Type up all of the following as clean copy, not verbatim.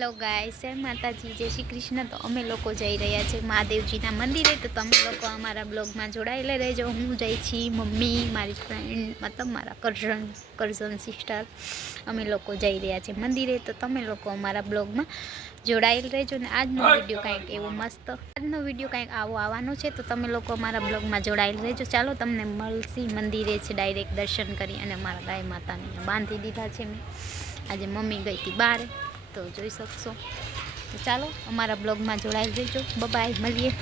Hello guys, જય માતાજી, જય શ્રી કૃષ્ણ। તો અમે લોકો જઈ રહ્યા છીએ મહાદેવજીના મંદિરે। તો તમે લોકો અમારા બ્લોગમાં જોડાયેલા રહેજો। હું જઈ છી, મમ્મી, મારી ફ્રેન્ડ, મતલબ મારા કઝન સિસ્ટર, અમે લોકો જઈ રહ્યા છીએ મંદિરે। તો તમે લોકો અમારા બ્લોગમાં જોડાયેલ રહેજો ને આજનો વિડીયો કંઈક એવો મસ્ત, આજનો વિડીયો કંઈક આવો આવવાનો છે। તો તમે લોકો અમારા બ્લોગમાં જોડાયેલ રહેજો। ચાલો તમને મળશી મંદિરે છે ડાયરેક્ટ દર્શન કરી અને મારા ગાય માતાને બાંધી દીધા છે મેં। આજે મમ્મી ગઈ હતી બહાર, તો જોઈ શકશો। તો ચાલો અમારા બ્લોગમાં જોડાયેલ રહેજો। બાય, મળીએ।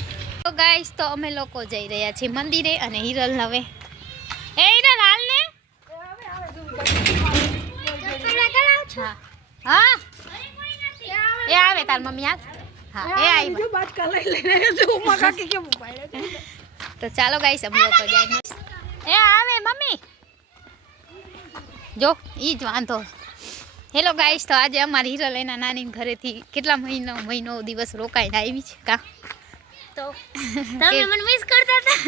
તો ગાઈસ, તો અમે લોકો જઈ રહ્યા છીએ મંદિરે અને હિરલ નવે હિરલ હાલ ને હા એ આવે તાર મમ્મી આજ હા એ આવી જો બાટકા લઈ લઈને તો ઉમા કાકી કેમ પાડે। તો ચાલો ગાઈસ, અમે લોકો જઈને એ આવે મમ્મી જો ઈ જ વાંધો। હેલો ગાઈસ, તો આજે અમારી હિરલ એના નાની ઘરેથી કેટલા મહિનો દિવસ રોકાઈને આવી છે કા। તો તમે મને મિસ કરતા હતા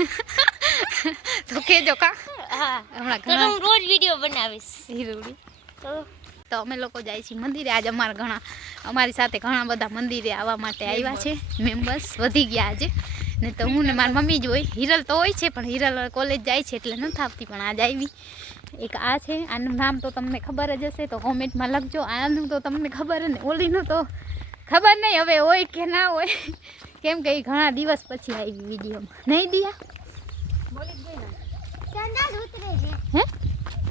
તો કેજો કા। હા, હમણાં તો હું રોજ વિડિયો બનાવીશ હિરુડી। તો અમે લોકો જાય છીએ મંદિરે। આજે અમારી સાથે ઘણા બધા મંદિરે આવવા માટે આવ્યા છે। મેમ્બર્સ વધી ગયા આજે ને। તો હું ને મારી મમ્મી જ હોય, હિરલ તો હોય છે પણ હિરલ કોલેજ જાય છે એટલે નથી આવતી, પણ આજ આવી। એક આ છે, આનું નામ તો તમને ખબર જ હશે, તો કોમેન્ટમાં લખજો। આનું તો તમને ખબર ને, ઓલીનું તો ખબર નહીં હવે હોય કે ના હોય, કેમ કે એ ઘણા દિવસ પછી આવી વિડીયોમાં। નહીં દિયા હે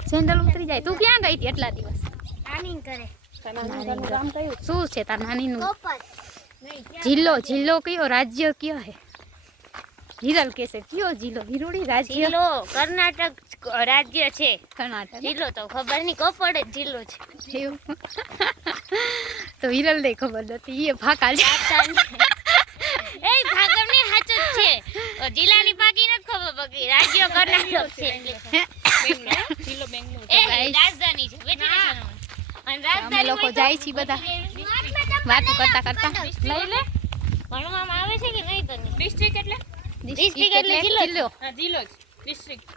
સેન્ડલ ઉતરી જાય। તું ક્યાં ગઈ હતી એટલા દિવસ? નાની કરે શું છે તાર નાનીનું જિલ્લો કયો, રાજ્ય કયો હે? હિરલ કેસે કયો જિલ્લો? હિરુડી રાજ્ય જિલ્લો કર્ણાટક રાજ્ય છે। કર્ણાટક જિલ્લો તો ખબર નહીં, કોપડ જ જિલ્લો છે એવું તો હિરલ ને ખબર નથી, એ ફાકા છે એ ભાગમ ની સાચું જ છે। જિલ્લાની પાકી નથી ખબર પડી, રાજ્ય કર્ણાટક છે જિલ્લો બેંગ્લોર। એ રાજધાની છે અને અમે લોકો જાય છીએ બધા વાતો કરતા લઈ લે। ભણવામાં આવે છે કે નહીં તને? ડિસ્ટ્રિક્ટ એટલે ડિસ્ટ્રિક્ટ એટલે જિલ્લો હા જિલ્લો જ ડિસ્ટ્રિક્ટ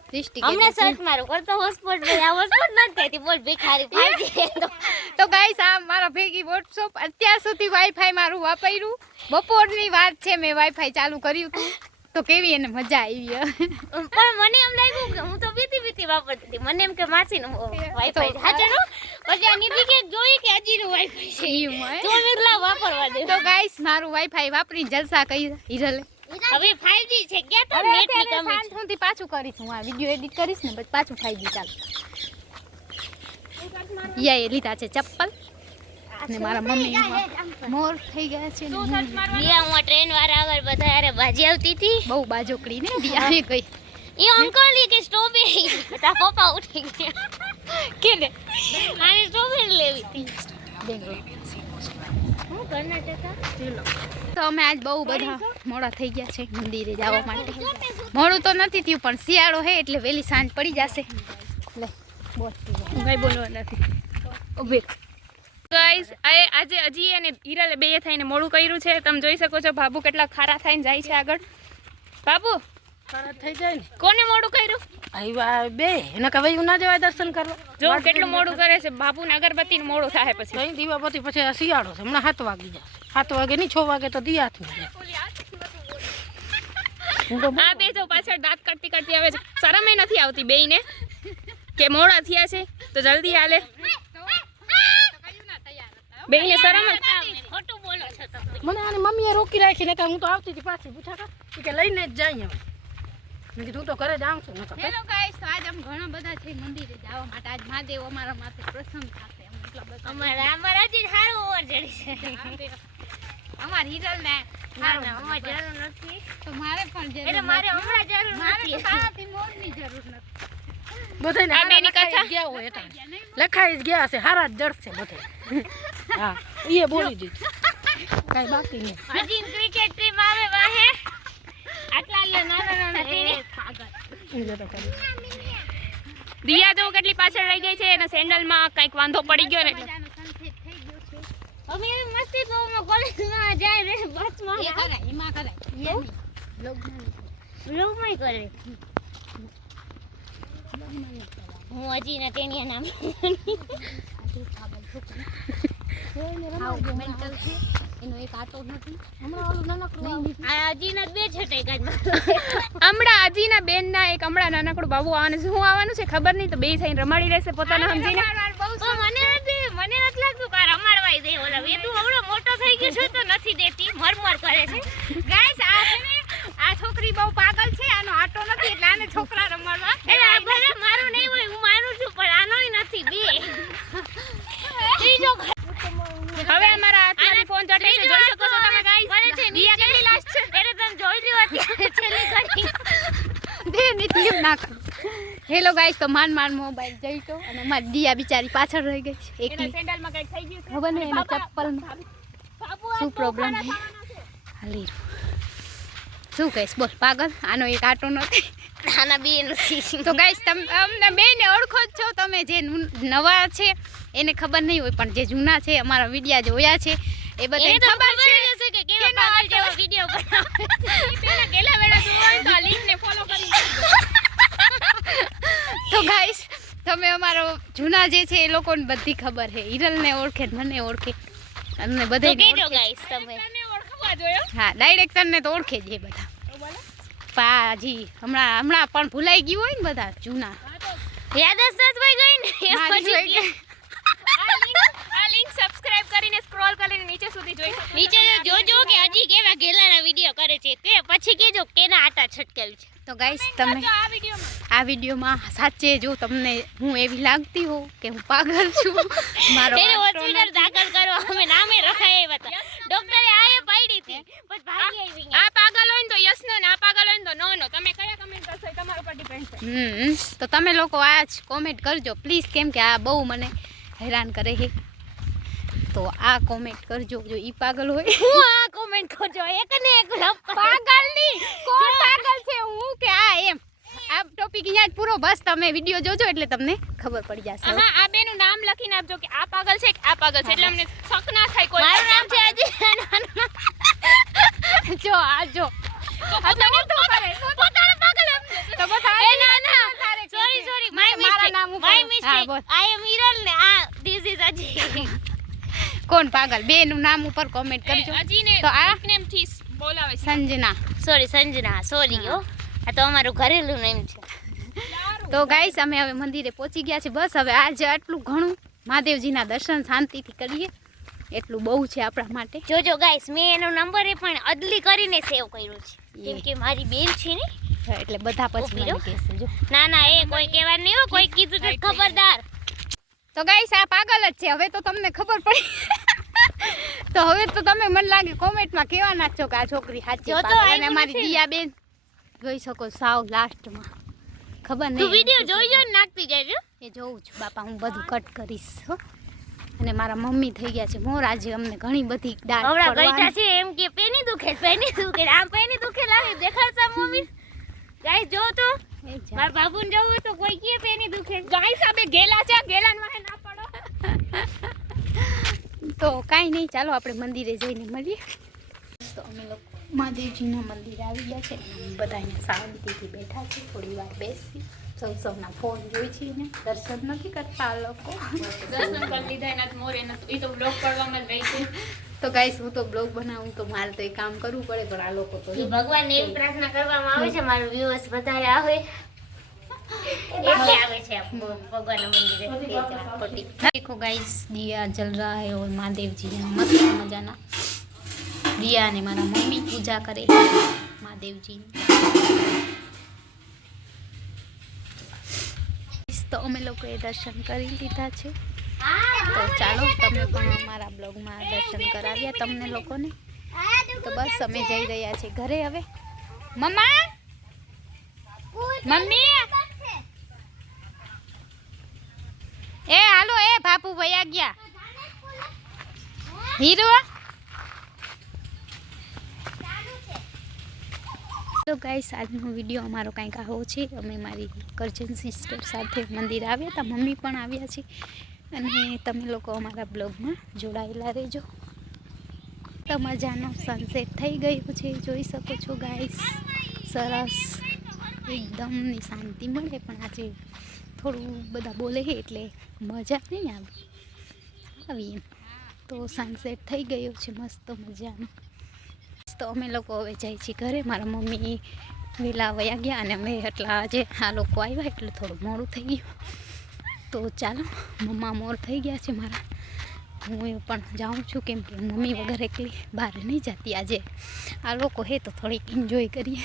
હમણાં સર્ચ મારું કરતો હોસ્પોટ આ હોસ્પોટ નથી કહેતી, બોલ ભિખારી ભાઈ તો ગાઈસ, આ મારા ભેગી વોટ્સઅપ અત્યાર સુધી વાઈફાઈ મારું વાપર્યું, બપોરની વાત છે, મેં વાઈફાઈ ચાલુ કર્યું હતું તો કેવી એને મજા આવી। પણ મને એમ લાગ્યું કે હું તો બીતી વાપરતી હતી, મને એમ કે માસીનું વાઈફાઈ હાચેનું, પછી આ નીતિ કે જોઈ કે અજીનું વાઈફાઈ છે તો મેં લા વાપરવા દે। તો ગાઈસ, મારું વાઈફાઈ વાપરી જલસા કરી હિરલે। હવે 5G છે કે તો નેટ ની કમી સાંજ સુધી પાછું કરીશ, હું આ વિડિયો એડિટ કરીશ ને પછી પાછું 5G ચાલુ। યે લીધા છે ચપ્પલ ને મારા મમ્મી મોર થઈ ગયા છે ને દિયા હું ટ્રેન વાળા આગળ બધા યાર બાજી આવતી હતી, બહુ બાજોકડી ને દિયા આવી ગઈ। એ અંકલ ઈ કે સ્ટ્રોબેરી તા પપ્પા ઉઠી ગયા કે ને આને સ્ટ્રોબેરી લેવી હતી બેંગ્લોર। હું કર્ણાટક તો અમે આજ બહુ બધા મોડા થઈ ગયા છે મંદિરે જવા માટે। મોડું તો નથી થયું પણ શિયાળો હે એટલે વહેલી સાંજ પડી જશે। લે બોલ, કઈ બોલવા નથી ઉભી। ગાઈસ, આજે અજી અને હિરલે બે થઈને મોડું કર્યું છે। તમે જોઈ શકો છો બાબુ કેટલા ખારા થઈને જાય છે આગળ। બાબુ ખારા થઈ જાય ને, કોને મોડું કર્યું? આવ્યા બે એના કવાય ના જવાય દર્શન કરવા। જો કેટલું મોડું કરે છે બાબુ ને, અગરબત્તી નું મોડું થાય પછી કઈ દીવાબત્તી પછી આ શિયાળો છે, હમણાં 7 વાગી જશે। 7 વાગે નહીં 6 વાગે તો દિયા થઈ જાય। આ બે જો પાછળ દાંત કાઢતી આવે છે, શરમ એ નથી આવતી બેયને કે મોડા થયા છે તો જલ્દી હાલે। બેયને શરમ ખોટું બોલો છો તમે। મને આની મમ્મીએ રોકી રાખીને કે હું તો આવતી હતી પાછી, પૂછા કે લઈને જ જાય હવે। મેં કીધું તો ઘરે જ આવું છું નકા। હેલો ગાઈસ, તો આજ અમે ઘણા બધા છે મંદિરે જવા માટે। આજ મહાદેવ અમારા માથે પ્રસન્ન થશે, એટલા બધા અમારા હજી સારું ઓવર ચડી છે અમાર હિરલ ને ના અમારે જરૂર નથી, તો મારે પણ જરૂર એટલે મારે હમણાં જરૂર મારે તો નથી। તારાથી મોડની જરૂર નથી। બધાને આ બેની લખાઈ કથા? જ ગયા હોય એટલે લખાઈ જ ગયા છે, હારા જ જડશે બધે। હા એ બોલી દીધું, કઈ બાકી નહીં। હજી ક્રિકેટ ટીમ આવે વાહે આટલા લે નાના દિયા જો કેટલી પાછળ રહી ગઈ છે, એના સેન્ડલમાં કઈક વાંધો પડી ગયો ને અમે મસ્તી માં કોલેજમાં જાય રે બસમાં એ કરાય એમાં કરાય બ્લોગમાં કરે। હું હજી ના ટેનિયા નામ મેન્ટલ છે એનો એક આટો નથી. હમણાં ઓલું નાનકડું આ હજીના બે છટાઈ ગાજમાં હમણાં આજીના બેનના એક હમણાં નાનકડું બાબુ આવવાનું છે. શું આવવાનું છે ખબર નહીં, તો બે થઈને રમાડી રહેશે પોતાના સમજીને. મને નથી લાગતું કે આ રમાડવાય દે. ઓલા વેદુ આવડો મોટો થઈ ગયો છે તો નથી દેતી, મરમર કરે છે. ગાઈસ આ છે ને આ છોકરી બહુ પાગલ છે, આનો આટો નથી એટલે આને છોકરા રમાડવા. એટલે આ ભલે મારું નહીં હોય, હું માનું છું, પણ આનોય નથી બે. ત્રીજો હવે અમારા હાથમાંથી ફોન ચટે છે, જોઈ શકો છો તમે ગાઈસ. કરે છે દિયા કેટલી લાસ્ટ છે એટલે તમે જોઈ લ્યો અત્યારે છેલ્લી ઘડી. દે નીતિ એમ ના કરો. હેલો ગાઈસ, તો માન મોબાઈલ જઈ તો અને અમારી દિયા બિચારી પાછળ રહી ગઈ છે એકલી. સેન્ડલમાં કઈ થઈ ગયું ખબર નહીં એના ચપ્પલમાં શું પ્રોબ્લેમ છે. હાલી શું કહીશ બોલ પાગલ, આનો એક આટો નથી. આના બે નથી. તો ગાઈસ તમે અમને બેને ઓળખો જ છો, તમે જે નવા છે એને ખબર નહીં હોય, પણ જે જૂના છે અમારા વિડિયા જોયા છે એ બધાને ખબર છે કે કેવા પાગલ જેવો વિડિયો બનાવે. પેલા કેલા વેળા જોવા તો લિંક ને ફોલો કરી દેજો. તો ગાઈસ તમે અમારો જૂના જે છે એ લોકોને બધી ખબર છે. હિરલને ઓળખે, મને ઓળખે અને તો બધાને કેજો ઓળખે. ગાઈસ તમે. ઓળખવા જોયો. હા ડાયરેક્ટરને તો ઓળખે જ એ બધા. પાજી હમણાં પણ ભૂલાઈ ગયું હોય ને બધા જૂના. યાદ જ નથી ગઈ ને. મારી જોઈ ગઈ. આ લિંક સબસ્ક્રાઇબ કરીને સ્ક્રોલ કરીને નીચે સુધી જોઈ શકો. નીચે જોજો કે હજી કેવા ગેલાના વિડિયો કરે છે, કે પછી કેજો કેના આટા છટકેલ છે. તો ગાઈસ તમે આ વિડીયોમાં સાચે જો તમને હું એવી લાગતી હોઉં કે હું પાગલ છું, મારો તેને આટો હોસ્પિટલ નથી. દાખલ કરો. અમે નામે રખાયા હતા. ડોક્ટરે આએ પાડી હતી, પછી ભાગી આવી. આ પાગલ હોય ને તો યસ નો, ને આ પાગલ હોય ને તો નો નો. તમે કયા કમેન્ટ કરશો એ તમારા પર ડિપેન્ડ છે. તો તમે લોકો આ જ કોમેન્ટ કરજો પ્લીઝ, કેમ કે આ બહુ મને હેરાન કરે છે. તો આ કોમેન્ટ કરજો જો ઈ પાગલ હોય. હું આ કોમેન્ટ કરજો એક ને એક લપ પાગલ ની કોણ પાગલ છે, હું કે આ એમ. આ ટોપિક અહીંયા જ પૂરો, બસ તમે વિડીયો જોજો એટલે તમને ખબર પડી જશે. હા, આ બેનું નામ લખીને આપજો કે આ પાગલ છે કે આ પાગલ છે, એટલે અમને શક ના થાય કોઈ. મારું નામ છે અજી. જો આ જો પોતાનું તો કરે. પોતાનું પાગલ એમ. તો બતા એ ના ના સોરી માય મારા નામ ઉપર. માય હા, મિસ્ટેક. બોલ. આઈ એમ હિરલ ને આ ધીસ ઇઝ અજી. કોણ પાગલ બે નું નામ ઉપર કોમેન્ટ કરજો. અજીને તો આ નિકનેમ થી બોલાવે છે. સંજના. સોરી સંજના, સોરી હો. આ તો અમારું ઘરેલું નેમ છે. તો ગાઈસ અમે હવે મંદિરે પહોંચી ગયા છે. બસ હવે આજે આટલું ઘણું મહાદેવજીના દર્શન શાંતિથી કરીએ એટલું બહુ છે આપણા માટે. જોજો ગાઈસ, મેં એનો નંબર એ પણ અદલી કરીને સેવ કર્યો છે, કેમ કે મારી બેન છે ને. એટલે બધા પછી મને કહેશે જો. ના ના એ કોઈ કહેવા નહીં હો, કોઈ કીધું તો ખબરદાર. તો ગાઈસ આ પાગલ જ છે, હવે તો તમને ખબર પડી. તો હવે તો તમે મને લાગે કોમેન્ટમાં કહેવાના જ છો કે આ છોકરી સાચી જો તો પાગલ. અને આવ્યું અમારી નથી. દિયા બેન જોઈ શકો સાવ લાસ્ટમાં. ખબર તું નહીં વિડિયો જોઈજો ને નાખતી જાજો. એ જોઉં છું બાપા, હું બધું કટ કરીશ હો. અને મારા મમ્મી થઈ ગયા છે મોર, આજે અમને ઘણી બધી દાળ હમણાં ગઈટા છે એમ કે પેની દુખે આમ પેની દુખે લાગે દેખાડતા મમ્મી. ગાઈસ જો તો મારા બાબુને જવું તો કોઈ કે પેની દુખે. ગાઈસ આ બે ગેલા છે, ગેલાન વાહે ના પડો. તો કાંઈ નહીં, ચાલો આપણે મંદિરે જઈને મળીએ. તો અમે લોકો મહાદેવજીના મંદિરે આવી ગયા છે. બધા અહીંયા શાંતિથી બેઠા છે, થોડી વાર બેસી સૌના ફોન જોઈ છે ને દર્શન નથી કરતા આ લોકો. દર્શન કરી લીધા એના મોરે નતું, ઈ તો બ્લોગ પડવામાં જ રહી છે. તો ગાઈસ હું તો બ્લોગ બનાવું તો મારે તો એ કામ કરવું પડે, પણ આ લોકો તો ઈ ભગવાનને એવી પ્રાર્થના કરવામાં આવે છે મારું વ્યુઅર્સ વધારે આવે એટલે આવે છે ભગવાનના મંદિરે. देखो गाइस दिया जल रहा है और महादेव जी हैं मस्त मजाना. दिया ने मारा मम्मी पूजा करे महादेव जी. તો અમે લોકોએ દર્શન કરી લીધા છે. તો ચાલો તમે પણ અમારા બ્લોગમાં દર્શન કરાવ્યા તમને લોકોને. તો બસ અમે જઈ રહ્યા છીએ ઘરે હવે. મમ્મા મમ્મી એ હાલો એ બાપુ ભૈયા ગયા હીરો. તો ગાઈસ આજનો વિડીયો અમારો કંઈક આવો છે. અમે મારી કરજન સિસ્ટર સાથે મંદિર આવ્યા હતા, મમ્મી પણ આવ્યા છે, અને તમે લોકો અમારા બ્લોગમાં જોડાયેલા રહેજો. તો મજાનો સનસેટ થઈ ગયો છે, જોઈ શકો છો ગાઈસ. સરસ એકદમની શાંતિ મળે, પણ આજે થોડું બધા બોલે છે એટલે મજા નહીં આવી એમ. તો તો સનસેટ થઈ ગયો છે મસ્ત મજાનો. તો અમે લોકો હવે જાય છીએ ઘરે. મારા મમ્મી વહેલા વયા ગયા અને અમે એટલા આજે આ લોકો આવ્યા એટલે થોડું મોડું થઈ ગયું. તો ચાલો, મમ્મા મોર થઈ ગયા છે મારા. હું એ પણ જાઉં છું કેમ કે મમ્મી વગર એકલી બહાર નહીં જતી. આજે આ લોકો હે તો થોડીક એન્જોય કરીએ.